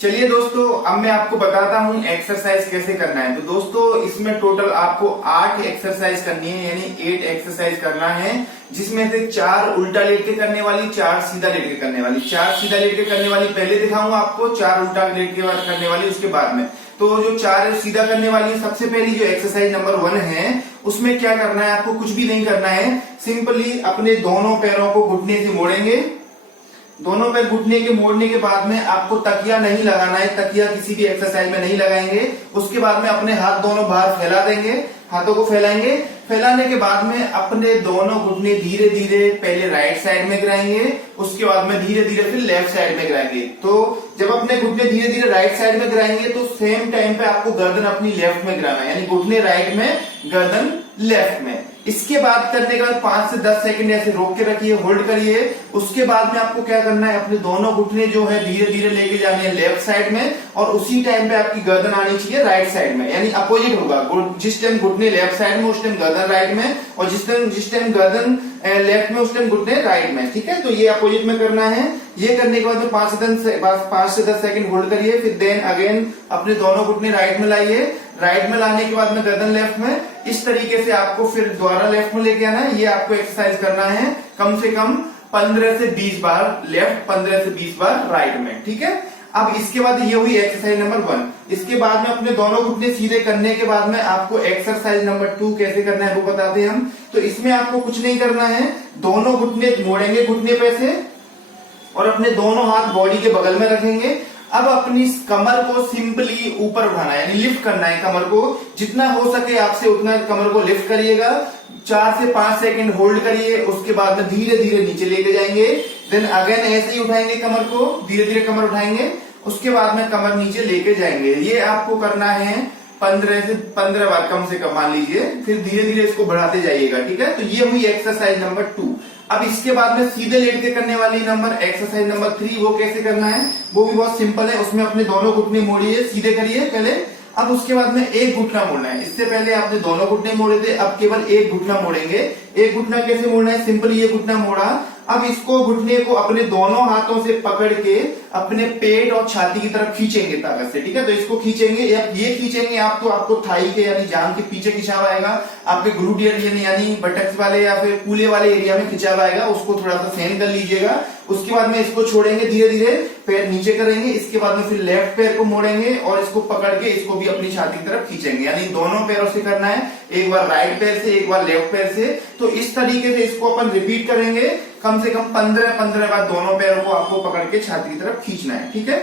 चलिए दोस्तों, अब मैं आपको बताता हूँ एक्सरसाइज कैसे करना है। तो दोस्तों, इसमें टोटल आपको 8 एक्सरसाइज करनी है, यानी 8 एक्सरसाइज करना है, जिसमें से 4 उल्टा लेट के करने वाली, 4 सीधा लेट के करने वाली। 4 सीधा लेट के करने वाली पहले दिखाऊंगा आपको, 4 उल्टा लेट के करने वाली उसके बाद में। तो जो 4 सीधा करने वाली, सबसे पहली जो एक्सरसाइज नंबर 1 है, उसमें क्या करना है आपको, कुछ भी नहीं करना है। सिंपली अपने दोनों पैरों को घुटने से मोड़ेंगे। दोनों पैर घुटने के मोड़ने के बाद में आपको तकिया नहीं लगाना है, तकिया किसी भी एक्सरसाइज में नहीं लगाएंगे। उसके बाद में अपने हाथ दोनों बाहर फैला देंगे, हाथों को फैलाएंगे। फैलाने के बाद में अपने दोनों घुटने धीरे धीरे पहले राइट साइड में गिराएंगे, उसके बाद में धीरे धीरे फिर लेफ्ट साइड में गिराएंगे। तो जब अपने घुटने धीरे धीरे राइट साइड में गिराएंगे तो सेम टाइम पे आपको गर्दन अपनी लेफ्ट में गिराना है, यानी घुटने राइट में, गर्दन लेफ्ट में। इसके बाद करने के बाद 5 से 10 सेकंड ऐसे रोक के रखिए, होल्ड करिए। उसके बाद में आपको क्या करना है, अपने दोनों घुटने जो है धीरे धीरे लेके जाने हैं लेफ्ट साइड में, और उसी टाइम पे आपकी गर्दन आनी चाहिए राइट साइड में, यानी अपोजिट होगा। जिस टाइम घुटने लेफ्ट साइड में उस टाइम गर्दन राइट में, और जिस टाइम गर्दन लेफ्ट में उस टाइम घुटने राइट में। ठीक है, तो ये अपोजिट में करना है। ये करने के बाद में 5 से 10 सेकंड होल्ड करिए, फिर देन अगेन अपने दोनों घुटने राइट में लाइए। राइट में लाने के बाद में गर्दन लेफ्ट में, इस तरीके से आपको फिर दोबारा लेफ्ट में लेके आना है। ये आपको एक्सरसाइज करना है कम से कम 15 से 20 बार लेफ्ट, 15 से 20 बार राइट में। ठीक है, अब इसके बाद ये हुई एक्सरसाइज नंबर 1। इसके बाद में अपने दोनों घुटने सीधे करने के बाद में आपको एक्सरसाइज नंबर 2 कैसे करना है वो बताते हैं हम। तो इसमें आपको कुछ नहीं करना है, दोनों घुटने मोड़ेंगे घुटने पे से, और अपने दोनों हाथ बॉडी के बगल में रखेंगे। अब अपनी कमर को सिंपली ऊपर उठाना है, यानी लिफ्ट करना है कमर को। जितना हो सके आपसे उतना कमर को लिफ्ट करिएगा। 4 से 5 सेकंड होल्ड करिए, उसके बाद में धीरे धीरे नीचे लेके जाएंगे। देन अगेन ऐसे ही उठाएंगे कमर को, धीरे धीरे कमर उठाएंगे, उसके बाद में कमर नीचे लेके जाएंगे। ये आपको करना है 15 से 15 बार कम से कम मान लीजिए, फिर धीरे धीरे इसको बढ़ाते जाइएगा। ठीक है, तो ये हुई एक्सरसाइज नंबर 2। अब इसके बाद में सीधे लेट के करने वाली एक्सरसाइज नंबर 3, वो कैसे करना है वो भी बहुत सिंपल है। उसमें अपने दोनों घुटने मोड़िए, सीधे करिए पहले। अब उसके बाद में एक घुटना मोड़ना है। इससे पहले आपने दोनों घुटने मोड़े थे, अब केवल एक घुटना मोड़ेंगे। एक घुटना कैसे मोड़ना है, सिंपल ये घुटना मोड़ा। अब इसको घुटने को अपने दोनों हाथों से पकड़ के अपने पेट और छाती की तरफ खींचेंगे ताकत से। ठीक है, तो इसको खींचेंगे, ये खींचेंगे आप तो आपको थाई के यानी जांघ के पीछे खिंचाव आएगा, आपके ग्लूटियल यानी बटक्स वाले या फिर कूले वाले एरिया में खिंचाव आएगा, उसको थोड़ा सा सहन कर लीजिएगा। उसके बाद में इसको छोड़ेंगे, धीरे धीरे पैर नीचे करेंगे। इसके बाद में फिर लेफ्ट पैर को मोड़ेंगे और इसको पकड़ के इसको भी अपनी छाती की तरफ खींचेंगे, यानी दोनों पैरों से करना है, एक बार राइट पैर से, एक बार लेफ्ट पैर से। तो इस तरीके से इसको अपन रिपीट करेंगे कम से कम 15 बार दोनों पैरों को आपको पकड़ के छाती की तरफ खींचना है। ठीक है,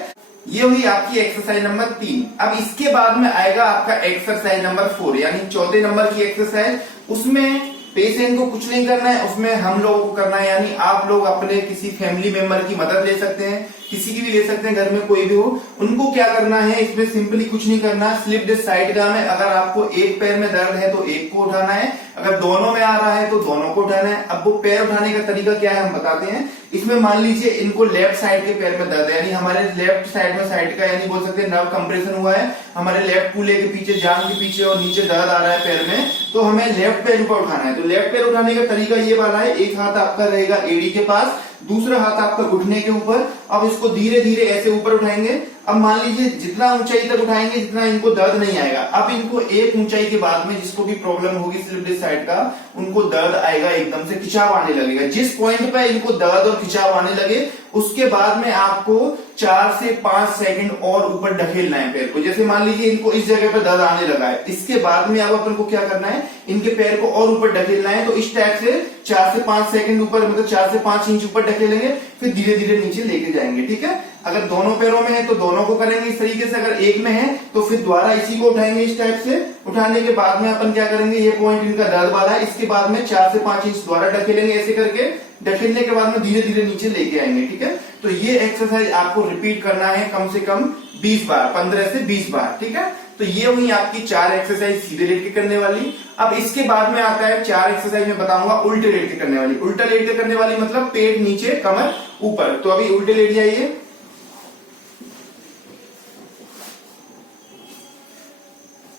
ये हुई आपकी एक्सरसाइज नंबर 3। अब इसके बाद में आएगा आपका एक्सरसाइज नंबर 4, यानी चौथे नंबर की एक्सरसाइज। उसमें पेशेंट को कुछ नहीं करना है, उसमें हम लोगों को करना है, यानी आप लोग अपने किसी फैमिली मेंबर की मदद ले सकते हैं, किसी की भी ले सकते हैं, घर में कोई भी हो। उनको क्या करना है, इसमें सिंपली कुछ नहीं करना, स्लिप डिस्क साइड का है। अगर आपको एक पैर में दर्द है तो एक को उठाना है, अगर दोनों में आ रहा है तो दोनों को उठाना है। अब वो पैर उठाने का तरीका क्या है हम बताते हैं। इसमें मान लीजिए इनको लेफ्ट साइड के पैर में दर्द है, यानी हमारे लेफ्ट साइड में साइड का यानी बोल सकते हैं नर्व कंप्रेशन हुआ है, हमारे लेफ्ट कूल्हे के पीछे, जांघ के पीछे और नीचे दर्द आ रहा है पैर में, तो हमें लेफ्ट पैर ऊपर उठाना है। तो लेफ्ट पैर उठाने का तरीका ये वाला है, एक हाथ आपका रहेगा एड़ी के पास, दूसरा हाथ आपका घुटने के ऊपर। अब इसको धीरे धीरे ऐसे ऊपर उठाएंगे। अब मान लीजिए जितना ऊंचाई तक उठाएंगे जितना इनको दर्द नहीं आएगा। अब इनको एक ऊंचाई के बाद में जिसको भी प्रॉब्लम होगी स्लिप डिस्क साइड का, उनको दर्द आएगा, एकदम से खिंचाव आने लगेगा। जिस पॉइंट पे इनको दर्द और खिंचाव आने लगे उसके बाद में आपको 4 से 5 सेकंड और ऊपर ढकेलना है पैर को। जैसे मान लीजिए इनको इस जगह पर दर्द आने लगा है, इसके बाद में अब अपन को क्या करना है, इनके पैर को और ऊपर ढकेलना है। तो इस टाइप से 4 से 5 सेकंड ऊपर, मतलब 4 से 5 इंच ऊपर ढकेलेंगे, फिर धीरे धीरे नीचे लेके जाएंगे। ठीक है, अगर दोनों पैरों में है तो दोनों को करेंगे इस तरीके से, अगर एक में है तो फिर दोबारा इसी को उठाएंगे इस टाइप से। उठाने के बाद में अपन क्या करेंगे, ये पॉइंट इनका दर्द वाला है, इसके बाद में 4 से 5 इंच दोबारा ढकेलेंगे ऐसे करके। ढकेलने के बाद में धीरे धीरे नीचे लेके आएंगे। ठीक है, तो ये एक्सरसाइज आपको रिपीट करना है कम से कम 20 बार, 15 से 20 बार। ठीक है, तो ये हुई आपकी 4 एक्सरसाइज सीधे लेट के करने वाली। अब इसके बाद में आता है 4 एक्सरसाइज में बताऊंगा उल्टे लेट के करने वाली। उल्टा लेट के करने वाली मतलब पेट नीचे, कमर ऊपर। तो अभी उल्टे लेट जाइए।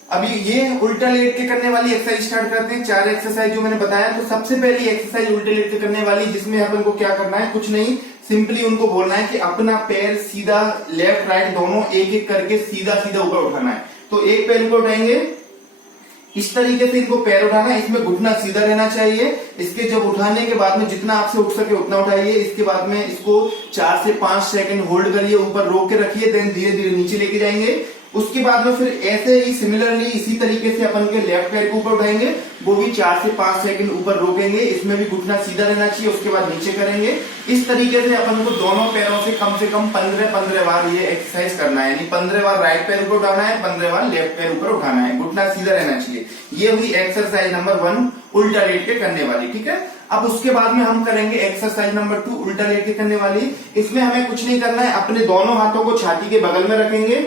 अभी ये उल्टा लेट के करने वाली एक्सरसाइज स्टार्ट करते हैं। 4 एक्सरसाइज जो मैंने बताया, तो सबसे पहली एक्सरसाइज उल्टे लेट के करने वाली, जिसमें अपन को क्या करना है, कुछ नहीं, सिंपली उनको बोलना है कि अपना पैर सीधा लेफ्ट राइट दोनों एक एक करके सीधा सीधा ऊपर उठाना है। तो एक पैर ऊपर उठाएंगे, इस तरीके से इनको पैर उठाना है, इसमें घुटना सीधा रहना चाहिए। इसके जब उठाने के बाद में जितना आपसे उठ सके उतना उठाइए। इसके बाद में इसको 4 से 5 सेकंड होल्ड करिए, ऊपर रोक के रखिए, देन धीरे धीरे नीचे लेके जाएंगे। उसके बाद में फिर ऐसे ही सिमिलरली इसी तरीके से अपन के लेफ्ट पैर को ऊपर उठाएंगे, वो भी 4 से 5 सेकंड ऊपर रोकेंगे, इसमें भी घुटना सीधा रहना चाहिए। उसके बाद नीचे करेंगे। इस तरीके से अपन को दोनों पैरों से कम 15-15 बार ये एक्सरसाइज करना है। यानी 15 बार राइट पैर ऊपर उठाना है, 15 बार लेफ्ट पैर ऊपर उठाना है, घुटना सीधा रहना चाहिए। ये हुई एक्सरसाइज नंबर 1 उल्टा लेट के करने वाली, ठीक है। अब उसके बाद में हम करेंगे एक्सरसाइज नंबर 2 उल्टा लेट के करने वाली। इसमें हमें कुछ नहीं करना है, अपने दोनों हाथों को छाती के बगल में रखेंगे।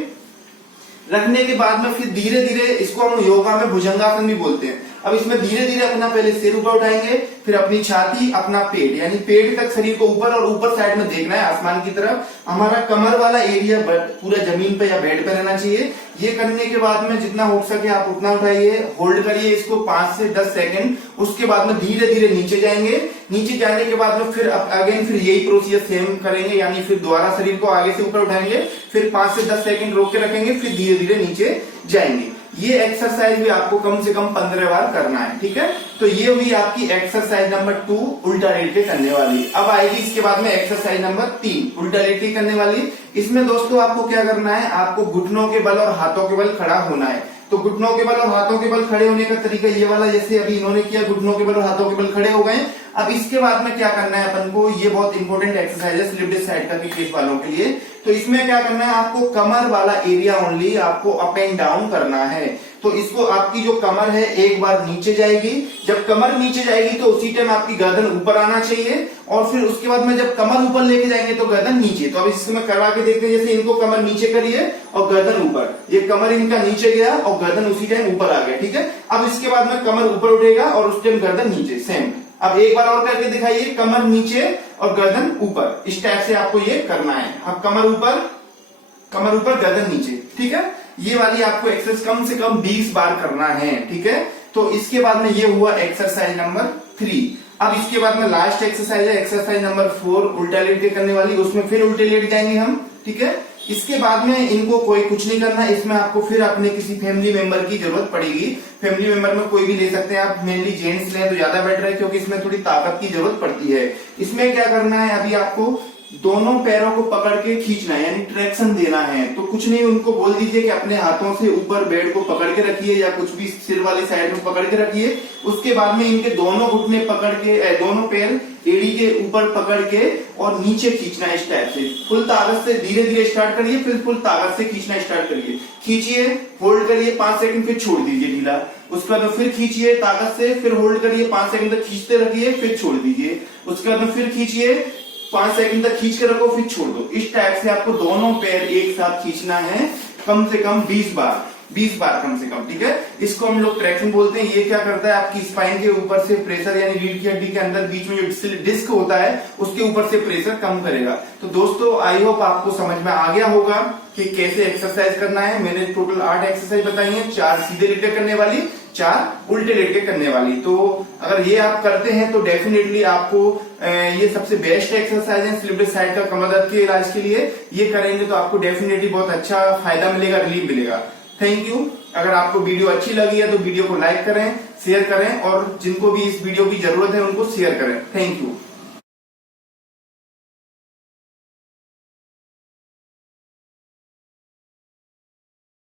रखने के बाद में फिर धीरे धीरे, इसको हम योगा में भुजंगासन भी बोलते हैं। अब इसमें धीरे धीरे अपना पहले सिर ऊपर उठाएंगे, फिर अपनी छाती, अपना पेट, यानी पेट तक शरीर को ऊपर और ऊपर साइड में देखना है आसमान की तरफ। हमारा कमर वाला एरिया पूरा जमीन पे या बेड पे रहना चाहिए। ये करने के बाद में जितना उठ सके आप उतना उठाइए, होल्ड करिए इसको 5 से 10 सेकंड। उसके बाद में धीरे धीरे नीचे जाएंगे। नीचे जाने के बाद में फिर अगेन फिर यही प्रोसीजर सेम करेंगे, यानी फिर दोबारा शरीर को आगे से ऊपर उठाएंगे, फिर 5 से 10 सेकंड रोक के रखेंगे, फिर धीरे धीरे नीचे जाएंगे। ये एक्सरसाइज भी आपको कम से कम 15 बार करना है, ठीक है। तो ये हुई आपकी एक्सरसाइज नंबर 2 उल्टा लेट के करने वाली। अब आएगी इसके बाद में एक्सरसाइज नंबर 3 उल्टा लेट के करने वाली। इसमें दोस्तों आपको क्या करना है, आपको घुटनों के बल और हाथों के बल खड़ा होना है। तो घुटनों के बल और हाथों के बल खड़े होने का तरीका ये वाला, जैसे अभी इन्होंने किया, घुटनों के बल और हाथों के बल खड़े हो गए। अब इसके बाद में क्या करना है अपन को, ये बहुत इंपॉर्टेंट एक्सरसाइज है स्लिप डिस्क साइड का केस वालों के लिए। तो इसमें क्या करना है, आपको कमर वाला एरिया ओनली आपको अप एंड डाउन करना है। तो इसको आपकी जो कमर है एक बार नीचे जाएगी। जब कमर नीचे जाएगी तो उसी टाइम आपकी गर्दन ऊपर आना चाहिए, और फिर उसके बाद में जब कमर ऊपर लेके जाएंगे तो गर्दन नीचे। तो अब इसको मैं करवा के देखते हैं, जैसे इनको कमर नीचे करिए और गर्दन ऊपर, ये कमर इनका नीचे गया और गर्दन उसी टाइम ऊपर आ गया, ठीक है। अब इसके बाद में कमर ऊपर उठेगा और उस टाइम गर्दन नीचे, सेम। अब एक बार और करके दिखाइए, कमर नीचे और गर्दन ऊपर, इस टाइप से आपको ये करना है। अब कमर ऊपर गर्दन नीचे, ठीक है। ये वाली आपको एक्सरसाइज कम से कम 20 बार करना है, ठीक है। तो इसके बाद में ये हुआ एक्सरसाइज नंबर 3। अब इसके बाद में लास्ट एक्सरसाइज है एक्सरसाइज नंबर 4 उल्टा लेट के करने वाली। उसमें फिर उल्टे लेट जाएंगे हम, ठीक है। इसके बाद में इनको कोई कुछ नहीं करना, इसमें आपको फिर अपने किसी फैमिली मेंबर की जरूरत पड़ेगी। फैमिली मेंबर में कोई भी ले सकते हैं आप, मेनली जेंट्स लें तो ज्यादा बेटर है, क्योंकि इसमें थोड़ी ताकत की जरूरत पड़ती है। इसमें क्या करना है, अभी आपको दोनों पैरों को पकड़ के खींचना है, यानी ट्रैक्शन देना है। तो कुछ नहीं, उनको बोल दीजिए कि अपने हाथों से ऊपर बेड को पकड़ के रखिए, या कुछ भी सिर वाली साइड में पकड़ के रखिए। उसके बाद में इनके दोनों घुटने पकड़ के, दोनों पैर एड़ी के ऊपर पकड़ के और नीचे खींचना है, इस टाइप से। फुल ताकत से धीरे धीरे स्टार्ट करिए, फिर फुल ताकत से खींचना स्टार्ट करिए। खींचिए, होल्ड करिए 5 सेकंड, फिर छोड़ दीजिए ढीला। उसके बाद फिर खींचिए ताकत से, फिर होल्ड करिए 5 सेकंड तक खींचते रखिए, फिर छोड़ दीजिए। उसके बाद फिर खींचिए 5 सेकंड तक खींच के रखो, फिर छोड़ दो। इस टाइप से आपको दोनों पैर एक साथ खींचना है, कम से कम 20 बार कम से कम, ठीक है। इसको हम लोग ट्रैक्शन बोलते हैं। ये क्या करता है, आपकी स्पाइन के ऊपर से प्रेशर, यानी रीढ़ की हड्डी के अंदर बीच में जो डिस्क होता है उसके ऊपर से प्रेशर कम करेगा। तो दोस्तों आई होप आपको समझ में आ गया होगा कि कैसे एक्सरसाइज करना है। मैंने टोटल 8 एक्सरसाइज बताई है, 4 सीधे लेट के करने वाली, 4 उल्टे लेट के करने वाली। तो अगर ये आप करते हैं तो डेफिनेटली आपको ये सबसे बेस्ट एक्सरसाइज है स्लिप डिस्क साइड का कमर दर्द के इलाज के लिए। ये करेंगे तो आपको डेफिनेटली बहुत अच्छा फायदा मिलेगा, रिलीफ मिलेगा। Thank you. अगर आपको वीडियो अच्छी लगी है तो वीडियो को लाइक करें, शेयर करें, और जिनको भी इस वीडियो की जरूरत है उनको शेयर करें। Thank you.